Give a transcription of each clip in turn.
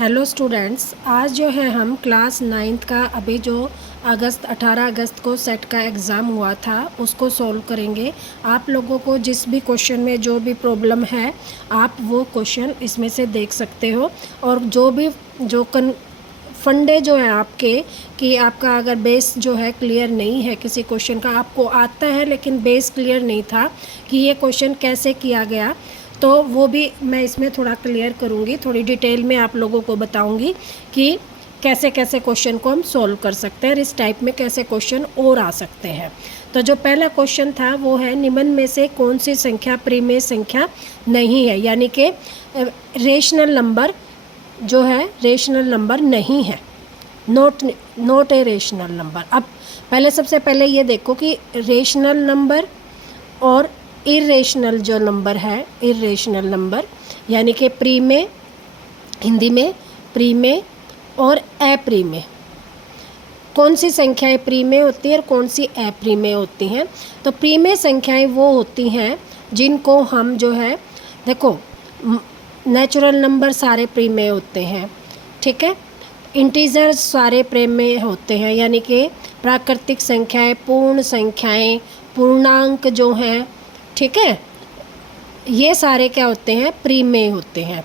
Hello students, आज जो है हम क्लास 9th का अभी जो 18 अगस्त को सेट का एग्ज़ाम हुआ था उसको सॉल्व करेंगे। आप लोगों को जिस भी क्वेश्चन में जो भी प्रॉब्लम है आप वो क्वेश्चन इसमें से देख सकते हो। और जो फंडे जो है आपके कि आपका अगर बेस जो है क्लियर नहीं है, किसी क्वेश्चन का आपको आता है लेकिन बेस क्लियर नहीं था कि ये क्वेश्चन कैसे किया गया, तो वो भी मैं इसमें थोड़ा क्लियर करूँगी। थोड़ी डिटेल में आप लोगों को बताऊँगी कि कैसे कैसे क्वेश्चन को हम सॉल्व कर सकते हैं और इस टाइप में कैसे क्वेश्चन और आ सकते हैं। तो जो पहला क्वेश्चन था वो है, निम्न में से कौन सी संख्या प्रीमेय संख्या नहीं है, यानी कि रेशनल नंबर जो है रेशनल नंबर नहीं है, नॉट ए रेशनल नंबर। अब सबसे पहले ये देखो कि रेशनल नंबर और इरेशनल जो नंबर है, इरेशनल नंबर यानी कि प्रीमेय, हिंदी में प्रीमेय और अप्रीमेय, कौन सी संख्याएं प्रीमेय होती हैं और कौन सी अप्रीमेय होती हैं। तो प्रीमेय संख्याएं वो होती हैं जिनको हम जो है, देखो नेचुरल नंबर सारे प्रीमेय होते हैं, ठीक है। इंटीजर सारे प्रीमेय होते हैं, यानी कि प्राकृतिक संख्याएं, पूर्ण संख्याएं, पूर्णांक जो हैं, ठीक है, ये सारे क्या होते हैं, प्रीमेय होते हैं।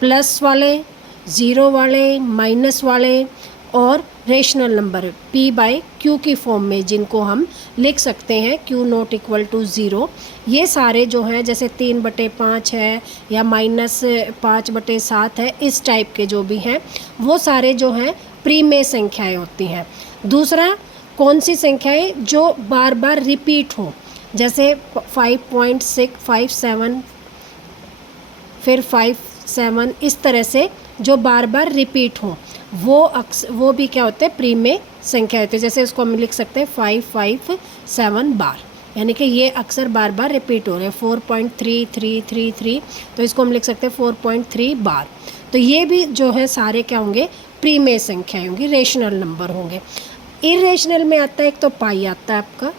प्लस वाले, ज़ीरो वाले, माइनस वाले और rational number p by q की फॉर्म में जिनको हम लिख सकते हैं q not equal to zero, ये सारे जो हैं जैसे 3/5 है या -5/7 है, इस टाइप के जो भी हैं वो सारे जो हैं प्रीमेय संख्याएं होती हैं। दूसरा, कौन सी संख्याएं जो बार बार रिपीट हो, जैसे 5.657 फिर 57, इस तरह से जो बार बार रिपीट हो वो भी क्या होते हैं, प्रीमेय संख्या होती है। जैसे इसको हम लिख सकते हैं 557 बार, यानी कि ये अक्सर बार बार रिपीट हो रहे हैं। 4.3333, तो इसको हम लिख सकते हैं 4.3 बार। तो ये भी जो है सारे क्या होंगे, प्रीमेय संख्याएं होंगी, रेशनल नंबर होंगे। इरेशनल में आता है एक तो पाई आता है आपका,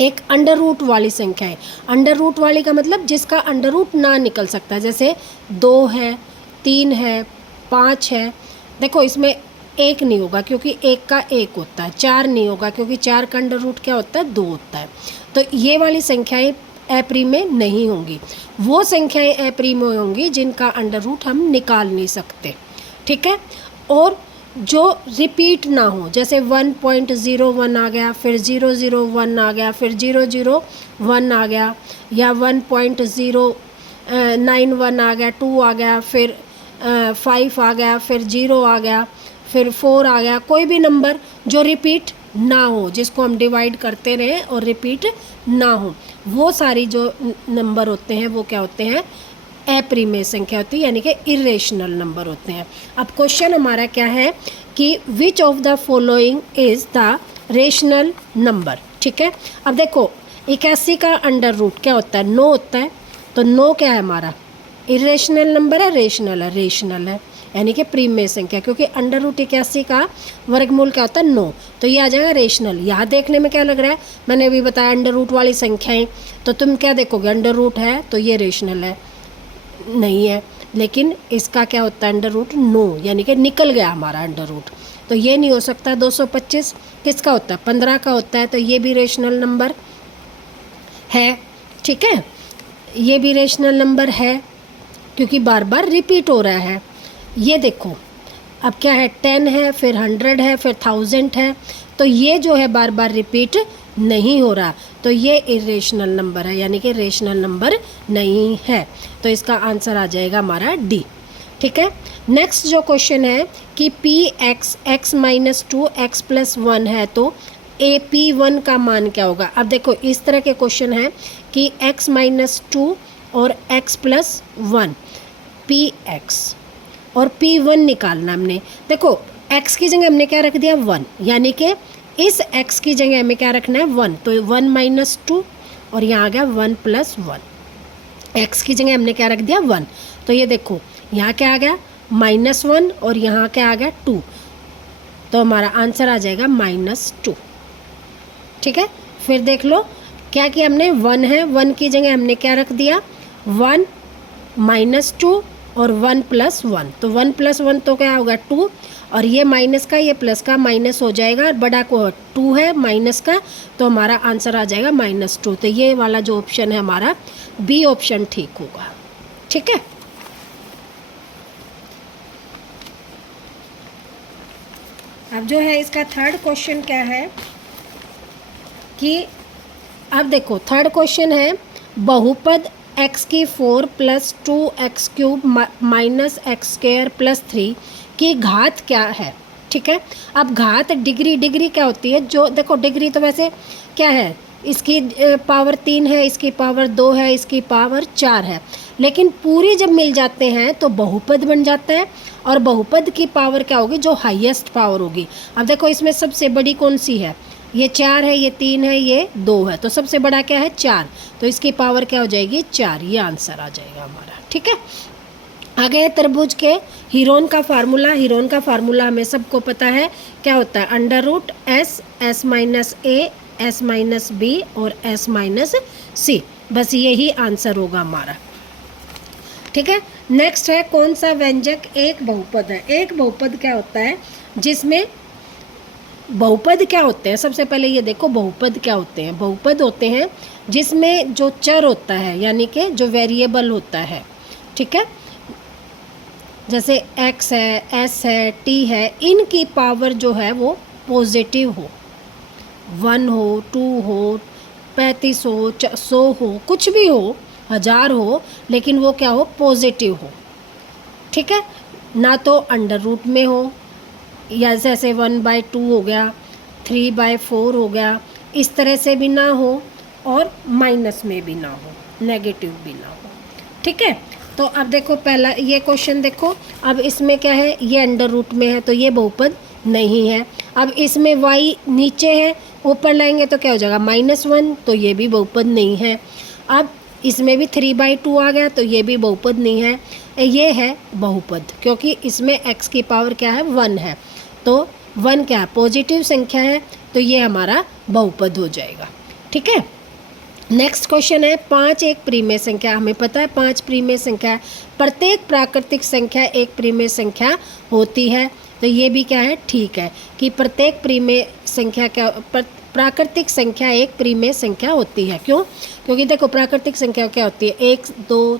एक अंडर रूट वाली संख्या है। अंडर रूट वाली का मतलब जिसका अंडर रूट ना निकल सकता, जैसे 2 है, 3 है, 5 है। देखो इसमें एक नहीं होगा क्योंकि एक का एक होता है, 4 नहीं होगा क्योंकि 4 का अंडर रूट क्या होता है, 2 होता है। तो ये वाली संख्याएं अप्रीमेय नहीं होंगी। वो संख्याएं अप्रीमेय होंगी जिनका अंडर रूट हम निकाल नहीं सकते, ठीक है। और जो रिपीट ना हो, जैसे 1.01 आ गया, फिर 001 आ गया, फिर 001 आ गया, या 1.091 आ गया, 2 आ गया, फिर 5 आ गया, फिर 0 आ गया, फिर 4 आ गया। कोई भी नंबर जो रिपीट ना हो, जिसको हम डिवाइड करते रहें और रिपीट ना हो, वो सारी जो नंबर होते हैं वो क्या होते हैं, अप्रीमेय संख्या होती है, यानी कि इरेशनल नंबर होते हैं। अब क्वेश्चन हमारा क्या है कि which of the following is the rational number, ठीक है। अब देखो 81 का अंडर रूट क्या होता है, 9 होता है। तो 9 क्या है हमारा, इरेशनल नंबर है, रेशनल है, रेशनल है, यानी कि प्रीमेय संख्या, क्योंकि अंडर रूट 81 का वर्गमूल क्या होता है, 9। तो ये आ जाएगा रेशनल। यहाँ देखने में क्या लग रहा है, मैंने अभी बताया अंडर रूट वाली संख्याएं, तो तुम क्या देखोगे, अंडर रूट है तो ये रेशनल है, नहीं है। लेकिन इसका क्या होता है, अंडर रूट 9, यानी कि निकल गया हमारा अंडर रूट, तो ये नहीं हो सकता। 225 किसका होता है, 15 का होता है, तो ये भी रेशनल नंबर है, ठीक है, ये भी रेशनल नंबर है क्योंकि बार बार रिपीट हो रहा है। ये देखो अब क्या है, 10 है, फिर 100 है, फिर 1000 है, तो ये जो है बार बार रिपीट नहीं हो रहा, तो ये इरेशनल नंबर है, यानी कि रेशनल नंबर नहीं है। तो इसका आंसर आ जाएगा हमारा डी, ठीक है। नेक्स्ट जो क्वेश्चन है कि P x x minus 2 x plus 1 है, तो ए पी 1 का मान क्या होगा। अब देखो इस तरह के क्वेश्चन है कि एक्स माइनस 2 और एक्स प्लस 1, पी एक्स और P1 निकालना हमने। देखो x की जगह हमने क्या रख दिया, 1, यानी कि इस x की जगह हमें क्या रखना है, 1। तो 1 माइनस 2 और यहाँ आ गया 1 प्लस 1, x की जगह हमने क्या रख दिया, 1। तो ये देखो यहाँ क्या आ गया, -1 और यहाँ क्या आ गया, 2। तो हमारा आंसर आ जाएगा -2, ठीक है। फिर देख लो क्या किया हमने, 1 है, 1 की जगह हमने क्या रख दिया, 1 -2 और 1 + 1, तो 1 + 1 तो क्या होगा 2, और ये माइनस का ये प्लस का माइनस हो जाएगा, और बड़ा को 2 है माइनस का, तो हमारा आंसर आ जाएगा -2। तो ये वाला जो ऑप्शन है हमारा बी ऑप्शन ठीक होगा। ठीक है, अब जो है इसका थर्ड क्वेश्चन क्या है कि अब देखो थर्ड क्वेश्चन है बहुपद x की 4 + 2x³ - x² + 3 की घात क्या है। ठीक है, अब घात डिग्री क्या होती है, जो देखो डिग्री तो वैसे क्या है, इसकी पावर 3 है, इसकी पावर 2 है, इसकी पावर 4 है, लेकिन पूरी जब मिल जाते हैं तो बहुपद बन जाता है, और बहुपद की पावर क्या होगी, जो हाईएस्ट पावर होगी। अब देखो इसमें सबसे बड़ी कौन सी है, ये 4 है, ये 3 है, ये 2 है, तो सबसे बड़ा क्या है 4, तो इसकी पावर क्या हो जाएगी 4, ये आंसर आ जाएगा हमारा। ठीक है, आगे है तरबूज के हीरोन का फार्मूला। हीरोन का फार्मूला हमें सबको पता है क्या होता है, √S, S - A, S - B और S - C, बस यही आंसर होगा हमारा। ठीक है, नेक्स्ट है कौन सा व्यंजक एक बहुपद है। एक बहुपद क्या होता है, जिसमें बहुपद क्या होते हैं, सबसे पहले ये देखो बहुपद क्या होते हैं। बहुपद होते हैं जिसमें जो चर होता है, यानी कि जो वेरिएबल होता है, ठीक है, जैसे x है, s है, t है, इनकी पावर जो है वो पॉजिटिव हो, 1 हो, 2 हो, 35 हो, 100 हो, कुछ भी हो, 1000 हो, लेकिन वो क्या हो, पॉजिटिव हो। ठीक है, ना तो अंडर रूट में हो, या जैसे 1/2 हो गया, 3/4 हो गया, इस तरह से भी ना हो, और माइनस में भी ना हो, नेगेटिव भी ना हो। ठीक है, तो अब देखो पहला ये क्वेश्चन देखो, अब इसमें क्या है, ये अंडर रूट में है तो ये बहुपद नहीं है। अब इसमें y नीचे है, ऊपर लाएंगे तो क्या हो जाएगा -1, तो ये भी बहुपद नहीं है। अब इसमें भी 3/2 आ गया तो ये भी बहुपद नहीं है। ये है बहुपद, क्योंकि इसमें x की पावर क्या है 1 है, तो 1 क्या है, पॉजिटिव संख्या है, तो ये हमारा बहुपद हो जाएगा। ठीक है, नेक्स्ट क्वेश्चन है 5 एक प्रीमेय संख्या। हमें पता है 5 प्रीमेय संख्या है, प्रत्येक प्राकृतिक संख्या एक प्रीमेय संख्या होती है, तो ये भी क्या है, ठीक है कि प्रत्येक प्रीमेय संख्या क्या, प्राकृतिक संख्या एक प्रीमेय संख्या होती है। क्यों, क्योंकि देखो प्राकृतिक संख्या क्या होती है, 1 2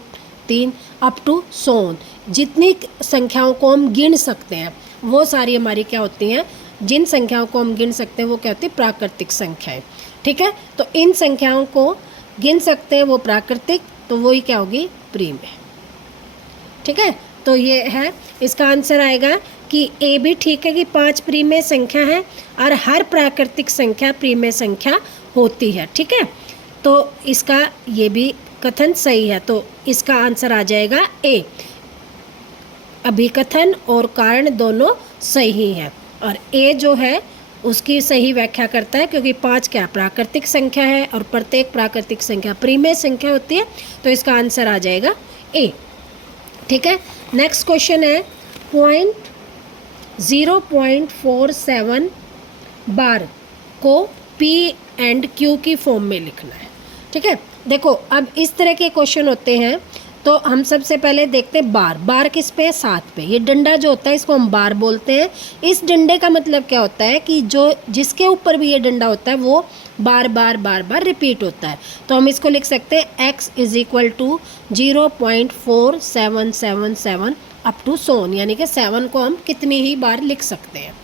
3 अप टू 100, जितनी संख्याओं को हम गिन सकते हैं वो सारी हमारी क्या होती हैं, जिन संख्याओं को हम गिन सकते हैं वो क्या होती है, प्राकृतिक संख्याएं। ठीक है, तो इन संख्याओं को गिन सकते हैं वो प्राकृतिक, तो वही क्या होगी, प्रीमेय। ठीक है, तो ये है इसका आंसर आएगा कि ए भी ठीक है कि 5 प्रीमेय संख्या है, और हर प्राकृतिक संख्या प्रीमेय संख्या होती है। ठीक है, तो इसका ये भी कथन सही है, तो इसका आंसर आ जाएगा ए। अभिकथन और कारण दोनों सही है, और ए जो है उसकी सही व्याख्या करता है, क्योंकि 5 क्या प्राकृतिक संख्या है और प्रत्येक प्राकृतिक संख्या प्रीमेय संख्या होती है, तो इसका आंसर आ जाएगा ए। ठीक है, नेक्स्ट क्वेश्चन है 0.47 बार को पी एंड क्यू की फॉर्म में लिखना है। ठीक है, देखो अब इस तरह के क्वेश्चन होते हैं, तो हम सबसे पहले देखते हैं बार। बार किस पे है, 7 पे। ये डंडा जो होता है इसको हम बार बोलते हैं। इस डंडे का मतलब क्या होता है कि जो जिसके ऊपर भी ये डंडा होता है वो बार बार रिपीट होता है। तो हम इसको लिख सकते हैं x = 0.4777 अप टू 100, यानी कि 7 को हम कितनी ही बार लिख सकते हैं।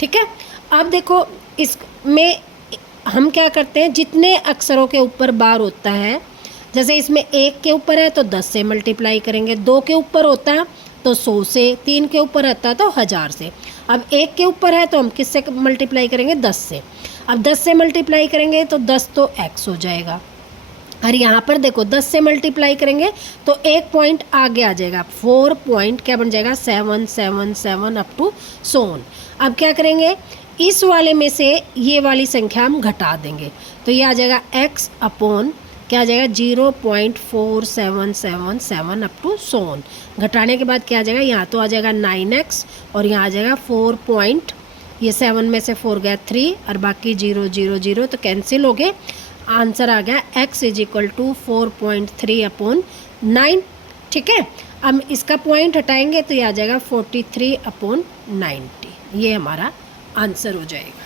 ठीक है, अब देखो इसमें हम क्या करते हैं, जितने अक्षरों के ऊपर बार होता है, जैसे इसमें 1 के ऊपर है तो 10 से मल्टीप्लाई करेंगे, 2 के ऊपर होता है तो 100 से, 3 के ऊपर रहता है तो 1000 से। अब 1 के ऊपर है तो हम किससे मल्टीप्लाई करेंगे, 10 से। अब 10 से मल्टीप्लाई करेंगे तो 10 तो x हो जाएगा, और यहाँ पर देखो 10 से मल्टीप्लाई करेंगे तो 1 पॉइंट आगे आ जाएगा, 4 पॉइंट क्या बन जाएगा, 777 अप टू 100। अब क्या करेंगे, इस वाले में से ये वाली संख्या हम घटा देंगे, तो ये आ जाएगा x अपॉन क्या आ जाएगा 0.4777 अप टू 100। घटाने के बाद क्या आ जाएगा, यहाँ तो आ जाएगा 9x, और यहाँ आ जाएगा 4 पॉइंट, ये 7 में से 4 गया 3, और बाकी 0 0 0 तो कैंसिल हो गए। आंसर आ गया x = 4.3/9। ठीक है, अब इसका पॉइंट हटाएंगे तो ये आ जाएगा 43/90, ये हमारा आंसर हो जाएगा।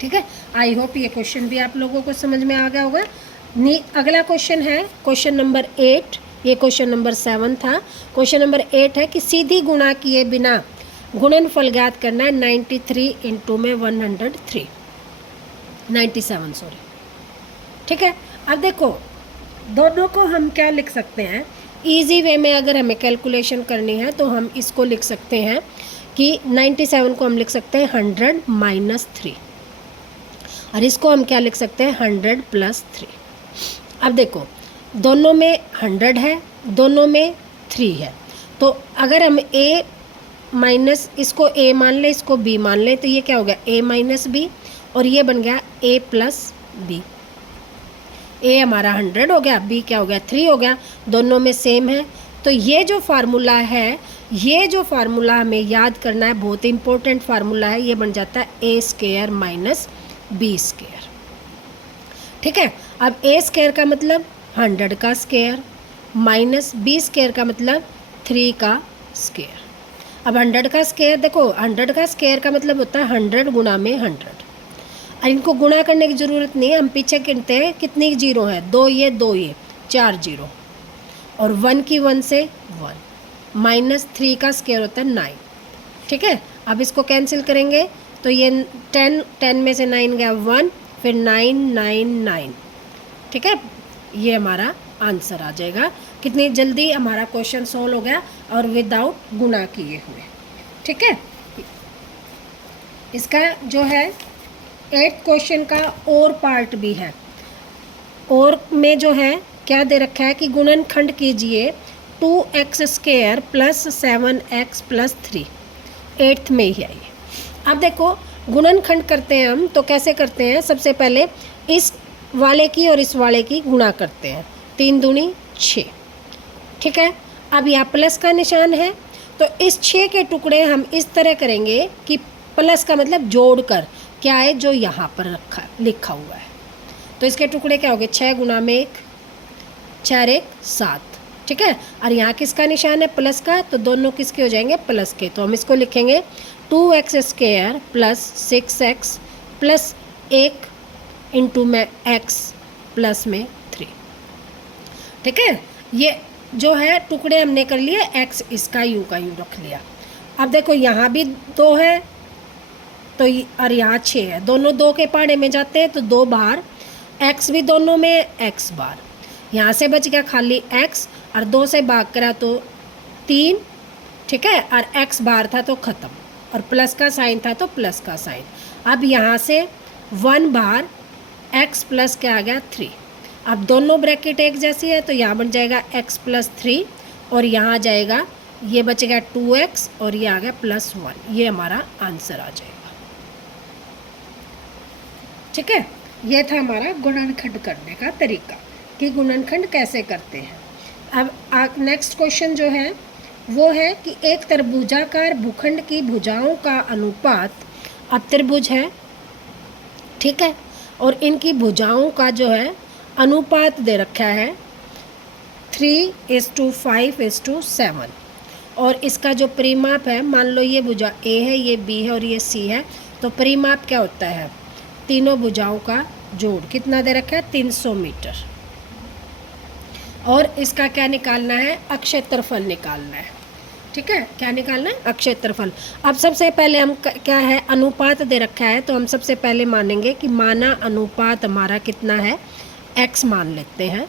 ठीक है, आई होप ये क्वेश्चन भी आप लोगों को समझ में आ गया होगा। अगला क्वेश्चन है क्वेश्चन नंबर 8, ये क्वेश्चन नंबर 7 था। क्वेश्चन नंबर 8 है कि सीधी गुणा किए बिना गुणनफल ज्ञात करना है 93 इंटू में 103, 97 सॉरी। ठीक है, अब देखो दोनों को हम क्या लिख सकते हैं, इजी वे में अगर हमें कैलकुलेशन करनी है तो हम इसको लिख सकते हैं कि 97 को हम लिख सकते हैं 100 माइनस 3, और इसको हम क्या लिख सकते हैं 100 प्लस 3। अब देखो दोनों में 100 है, दोनों में 3 है, तो अगर हम a माइनस इसको a मान लें, इसको b मान लें, तो ये क्या हो गया a माइनस b, और ये बन गया a प्लस b। a हमारा 100 हो गया, b क्या हो गया 3 हो गया, दोनों में सेम है। तो ये जो फार्मूला है, ये जो फार्मूला हमें याद करना है, बहुत इंपॉर्टेंट फार्मूला है, ये बन जाता है a square minus b square. ठीक है, अब a स्क्वायर का मतलब 100 का स्क्वायर माइनस b स्क्वायर का मतलब 3 का स्क्वायर। अब 100 का स्क्वायर देखो, 100 का स्क्वायर का मतलब होता है 100 गुणा में 100, और इनको गुणा करने की ज़रूरत नहीं है, हम पीछे गिनते हैं कितनी जीरो है, 2 ये 2 ये 4 जीरो, और 1 की 1 से 1, माइनस 3 का स्क्वायर होता है 9। ठीक है, अब इसको कैंसिल करेंगे तो ये 10 में से 9 गया 1, फिर 9 9 9। ठीक है, ये हमारा आंसर आ जाएगा। कितनी जल्दी हमारा क्वेश्चन सॉल्व हो गया और विदाउट गुणा किए हुए। ठीक है, इसका जो है 8th क्वेश्चन का और पार्ट भी है, और में जो है क्या दे रखा है कि गुणनखंड कीजिए 2x square plus 7x plus 3, 8th में ही है ये। अब देखो गुणनखंड करते हैं हम तो कैसे करते हैं, सबसे पहले इस वाले की और इस वाले की गुणा करते हैं, 3 दूनी 6। ठीक है, अब यहाँ प्लस का निशान है, तो इस 6 के टुकड़े हम इस तरह करेंगे कि प्लस का मतलब जोड़कर क्या है जो यहाँ पर लिखा हुआ है, तो इसके टुकड़े क्या हो गए 6 गुणा में 1, 4 1 7। ठीक है, और यहाँ किसका निशान है प्लस का, तो दोनों किसके हो जाएंगे प्लस के, तो हम इसको लिखेंगे 2x square plus 6x plus 1 into में x प्लस में 3। ठीक है, ये जो है टुकड़े हमने कर लिए, x इसका यूँ का यूँ रख लिया। अब देखो यहाँ भी 2 है तो और यहाँ 6 है, दोनों 2 के पाड़े में जाते हैं तो 2 बाहर, x भी दोनों में x बार, यहाँ से बच गया खाली x, और 2 से भाग करा तो 3। ठीक है, और x बार था तो ख़त्म, और प्लस का साइन था तो प्लस का साइन। अब यहाँ से 1 बाहर, x प्लस क्या आ गया 3। अब दोनों ब्रैकेट एक जैसी है तो यहाँ बन जाएगा x प्लस 3, और यहाँ आ जाएगा ये बच गया 2x, और ये आ गया प्लस 1, ये हमारा आंसर आ जाएगा। ठीक है, ये था हमारा गुणनखंड करने का तरीका कि गुणनखंड कैसे करते हैं। अब नेक्स्ट क्वेश्चन जो है वो है कि एक त्रिभुजाकार भूखंड की भुजाओं का अनुपात, अब त्रिभुज है ठीक है, और इनकी भुजाओं का जो है अनुपात दे रखा है 3:5:7, और इसका जो परिमाप है, मान लो ये भुजा A है, ये B है और ये C है, तो परिमाप क्या होता है तीनों भुजाओं का जोड़, कितना दे रखा है 300 मीटर, और इसका क्या निकालना है अक्षेत्रफल निकालना है। ठीक है, क्या निकालना है अक्षेत्रफल। अब सबसे पहले हम क्या है अनुपात दे रखा है, तो हम सबसे पहले मानेंगे कि माना अनुपात हमारा कितना है x मान लेते हैं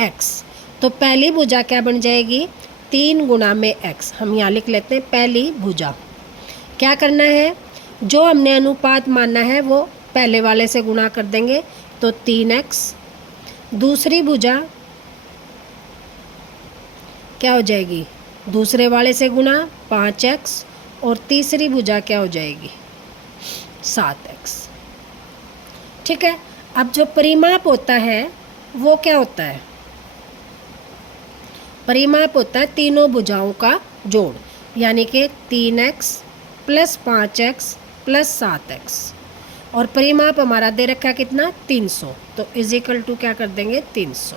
x, तो पहली भुजा क्या बन जाएगी 3 गुणा में x, हम यहाँ लिख लेते हैं पहली भुजा। क्या करना है, जो हमने अनुपात माना है वो पहले वाले से गुणा कर देंगे तो 3x, दूसरी भुजा क्या हो जाएगी दूसरे वाले से गुणा 5x, और तीसरी भुजा क्या हो जाएगी 7x। ठीक है, अब जो परिमाप होता है वो क्या होता है, परिमाप होता है तीनों भुजाओं का जोड़, यानी कि 3x plus 5x plus 7x, और परिमाप हमारा दे रखा कितना 300, तो इज इक्वल टू क्या कर देंगे 300,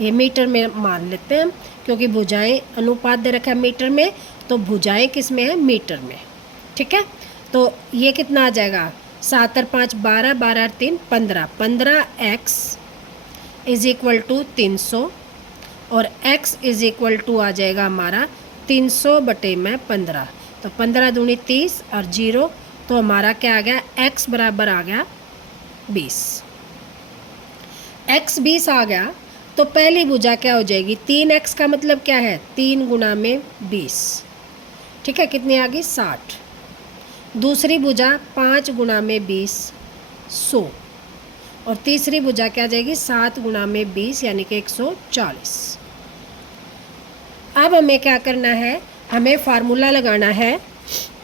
ये मीटर में मान लेते हैं हम, क्योंकि भुजाएं अनुपात दे रखा है मीटर में, तो भुजाएं किस में है, मीटर में। ठीक है, तो ये कितना आ जाएगा, 7 और 5 12, 12 और 3 15, 15x इज इक्वल टू 300 और x इज इक्वल टू आ जाएगा हमारा 300 बटे में 15, तो 15 दूनी 30 और 0, तो हमारा क्या आ गया, x बराबर आ गया 20। x 20 आ गया तो पहली भुजा क्या हो जाएगी, 3x का मतलब क्या है, 3 गुना में 20। ठीक है, कितनी आ गई, 60। दूसरी भुजा 5 गुना में 20, 100। और तीसरी भुजा क्या आ जाएगी, 7 गुना में 20 यानी कि 140। अब हमें क्या करना है, हमें फार्मूला लगाना है।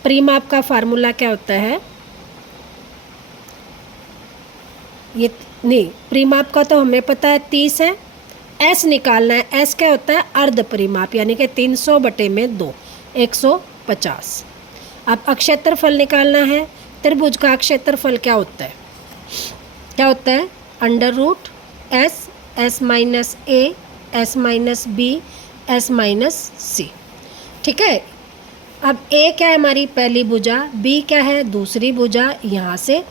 परिमाप का फार्मूला क्या होता है, ये नहीं, परिमाप का तो हमें पता है 30 है। एस निकालना है, एस क्या होता है, अर्ध परिमाप यानी कि 300 बटे में 2, 150। अब अक्षेत्रफल निकालना है। त्रिभुज का क्षेत्रफल क्या होता है, क्या होता है, under root S, S minus A, S minus B, S minus C. ठीक है, अब ए क्या है हमारी पहली भुजा, बी क्या है दूसरी भुजा यहाँ से,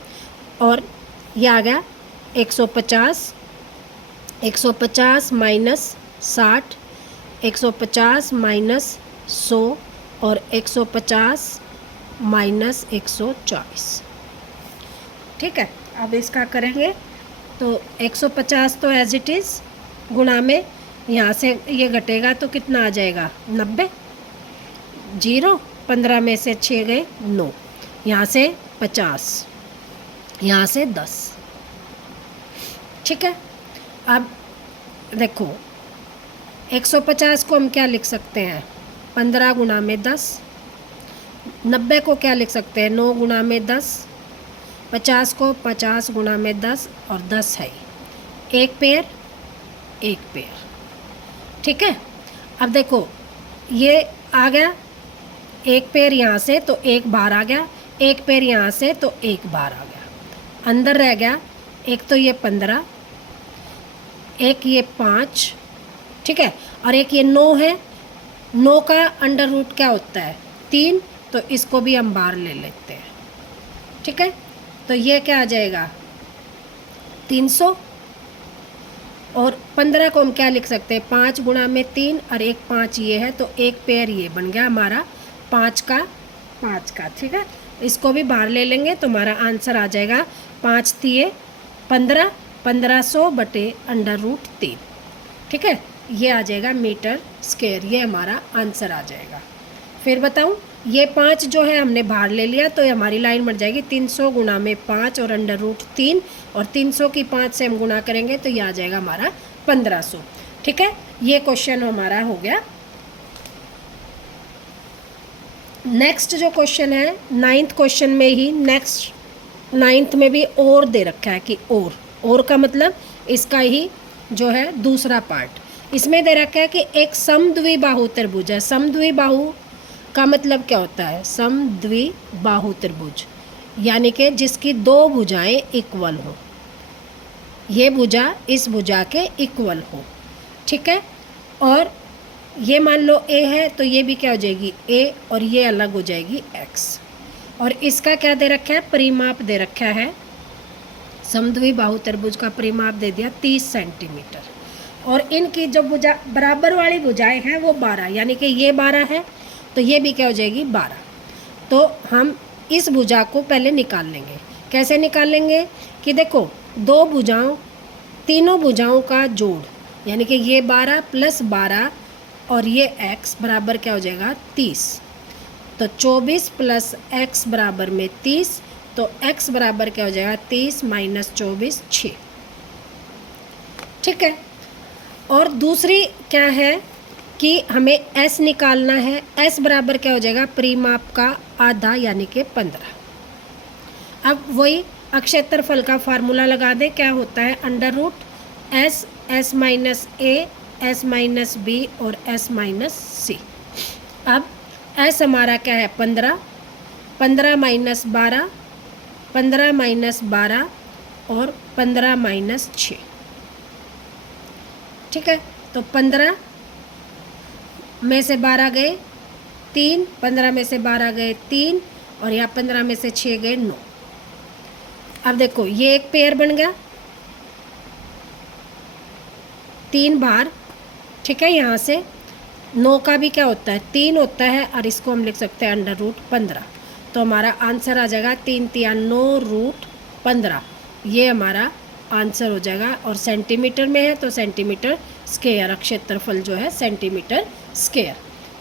और यह आ गया 150, 150 माइनस 60, 150 माइनस 100 और 150 माइनस 140। ठीक है, अब इसका करेंगे तो 150 तो एज इट इज़, गुणा में यहाँ से ये घटेगा तो कितना आ जाएगा, 90, 0, 15 में से 6 गए 9, यहाँ से 50, यहाँ से 10। ठीक है, अब देखो 150 को हम क्या लिख सकते हैं, 15 गुना में 10, 90 को क्या लिख सकते हैं, 9 गुना में 10, 50 को 50 गुना में 10 और 10 है एक पेयर, एक पेयर। ठीक है, अब देखो ये आ गया एक पेयर यहाँ से तो एक बाहर आ गया, एक पेयर यहाँ से तो एक बाहर आ गया, अंदर रह गया एक तो ये 15, एक ये 5, ठीक है, और एक ये 9 है। 9 का अंडर रूट क्या होता है, 3, तो इसको भी हम बाहर ले लेते हैं। ठीक है, तो ये क्या आ जाएगा 300, और 15 को हम क्या लिख सकते हैं, 5 गुना में 3 और एक 5 ये है, तो एक पेयर ये बन गया हमारा 5 का। ठीक है, इसको भी बाहर ले लेंगे तो हमारा आंसर आ जाएगा 5 तिये 15, 1500 बटे अंडर रूट 3। ठीक है, ये आ जाएगा मीटर स्क्वायर, ये हमारा आंसर आ जाएगा। फिर बताऊं, ये 5 जो है हमने बाहर ले लिया तो हमारी लाइन बन जाएगी 300 गुना में 5 और अंडर रूट 3, और 300 की 5 से हम गुना करेंगे तो ये आ जाएगा हमारा 1500। ठीक है, ये क्वेश्चन हमारा हो गया। नेक्स्ट जो क्वेश्चन है 9th क्वेश्चन में ही, नेक्स्ट 9th में भी और दे रखा है कि और का मतलब इसका ही जो है दूसरा पार्ट। इसमें दे रखा है कि एक समद्विबाहु त्रिभुज है। समद्विबाहु का मतलब क्या होता है, समद्विबाहु त्रिभुज यानी कि जिसकी 2 भुजाएं इक्वल हो, ये भुजा इस भुजा के इक्वल हो। ठीक है, और ये मान लो ए है तो ये भी क्या हो जाएगी ए, और ये अलग हो जाएगी एक्स, और इसका क्या दे रखा है, परिमाप दे रखा है। समद्विबाहु त्रिभुज का परिमाप दे दिया 30 सेंटीमीटर, और इनकी जो भुजा बराबर वाली भुजाएं हैं वो 12, यानी कि ये 12 है तो ये भी क्या हो जाएगी 12। तो हम इस भुजा को पहले निकाल लेंगे। कैसे निकाल लेंगे कि देखो 2 भुजाओं, तीनों भुजाओं का जोड़ यानी कि ये 12 प्लस 12 और ये x बराबर क्या हो जाएगा 30, तो 24 प्लस x बराबर में 30, तो x बराबर क्या हो जाएगा 30 माइनस 24 6। ठीक है, और दूसरी क्या है कि हमें s निकालना है। s बराबर क्या हो जाएगा, परिमाप का आधा यानी कि 15। अब वही अक्षेत्रफल का फार्मूला लगा दें, क्या होता है under root s, s minus a, s minus b और s माइनस c। अब s हमारा क्या है 15, 15 माइनस 12, 15 माइनस 12 और 15 माइनस 6। ठीक है, तो 15 में से 12 गए 3, 15 में से 12 गए 3, और यहाँ 15 में से 6 गए 9। अब देखो ये एक पेयर बन गया 3 बार, ठीक है। यहाँ से 9 का भी क्या होता है 3 होता है, और इसको हम लिख सकते हैं √15। तो हमारा आंसर आ जाएगा 3 × 9 √15, ये हमारा आंसर हो जाएगा। और सेंटीमीटर में है तो सेंटीमीटर स्क्वायर, क्षेत्रफल जो है सेंटीमीटर स्क्वायर,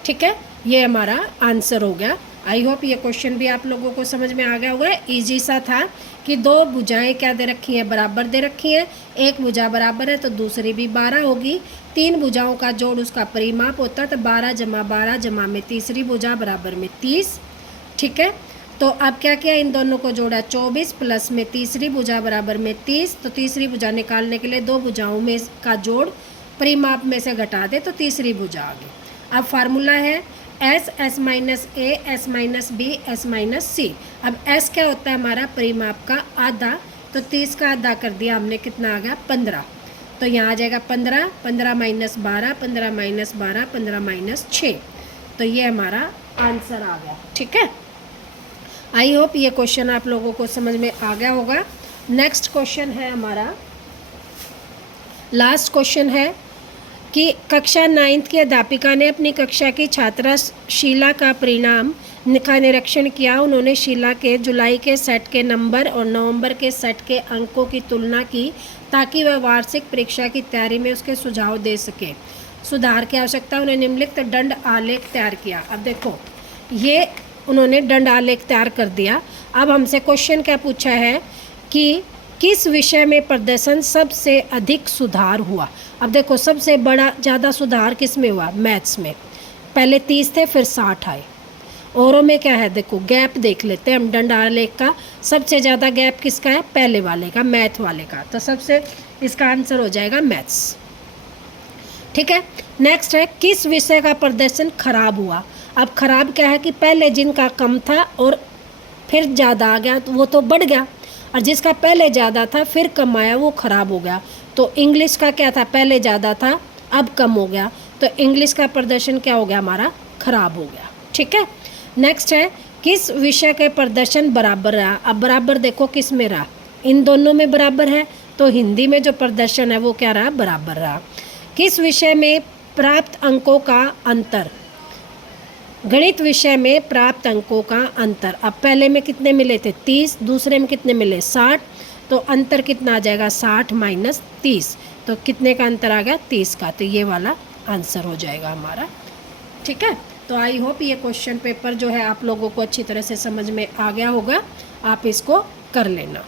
ठीक है। ये हमारा आंसर हो गया। आई होप ये क्वेश्चन भी आप लोगों को समझ में आ गया होगा। इजी सा था कि 2 भुजाएं क्या दे रखी हैं, बराबर दे रखी हैं। एक भुजा बराबर है तो दूसरी भी 12 होगी। 3 भुजाओं का जोड़ उसका परिमाप होता है, तो 12 × 12 जमा में तीसरी भुजा बराबर में 30, ठीक है। तो अब क्या किया, इन दोनों को जोड़ा 24 प्लस में तीसरी भुजा बराबर में 30। तो तीसरी भुजा निकालने के लिए 2 भुजाओं में का जोड़ परिमाप में से घटा दे तो तीसरी भुजा आ गई। अब फार्मूला है S S - A S - B S - C। अब S क्या होता है हमारा परिमाप का आधा, तो 30 का आधा कर दिया हमने, कितना आ गया 15। तो यहाँ आ जाएगा 15, 15 - 12, 15 - 12, 15 - 6। तो ये हमारा आंसर आ गया, ठीक है। आई होप ये क्वेश्चन आप लोगों को समझ में आ गया होगा। नेक्स्ट क्वेश्चन है हमारा, लास्ट क्वेश्चन है कि कक्षा 9th की अध्यापिका ने अपनी कक्षा की छात्रा शीला का परिणाम का निरीक्षण किया। उन्होंने शीला के जुलाई के सेट के नंबर और नवंबर के सेट के अंकों की तुलना की ताकि वह वार्षिक परीक्षा की तैयारी में उसके सुझाव दे सके। सुधार की आवश्यकता, उन्हें निम्नलिखित दंड आलेख तैयार किया। अब देखो ये उन्होंने दंड आलेख तैयार कर दिया। अब हमसे क्वेश्चन क्या पूछा है कि किस विषय में प्रदर्शन सबसे अधिक सुधार हुआ। अब देखो सबसे बड़ा ज़्यादा सुधार किस में हुआ, मैथ्स में। पहले 30 थे फिर 60 आए। औरों में क्या है, देखो गैप देख लेते हैं हम दंड आलेख का। सबसे ज़्यादा गैप किसका है, पहले वाले का, मैथ वाले का। तो सबसे इसका आंसर हो जाएगा मैथ्स, ठीक है। नेक्स्ट है किस विषय का प्रदर्शन खराब हुआ। अब खराब क्या है कि पहले जिनका कम था और फिर ज़्यादा आ गया तो वो तो बढ़ गया, और जिसका पहले ज़्यादा था फिर कम आया वो ख़राब हो गया। तो इंग्लिश का क्या था, पहले ज़्यादा था अब कम हो गया, तो इंग्लिश का प्रदर्शन क्या हो गया हमारा, ख़राब हो गया, ठीक है। नेक्स्ट है किस विषय के प्रदर्शन बराबर रहा। अब बराबर देखो किस में रहा, इन दोनों में बराबर है, तो हिंदी में जो प्रदर्शन है वो क्या रहा, बराबर रहा। किस विषय में प्राप्त अंकों का अंतर, गणित विषय में प्राप्त अंकों का अंतर। अब पहले में कितने मिले थे 30, दूसरे में कितने मिले 60, तो अंतर कितना आ जाएगा 60 - 30, तो कितने का अंतर आ गया 30 का। तो ये वाला आंसर हो जाएगा हमारा, ठीक है। तो आई होप ये क्वेश्चन पेपर जो है आप लोगों को अच्छी तरह से समझ में आ गया होगा, आप इसको कर लेना।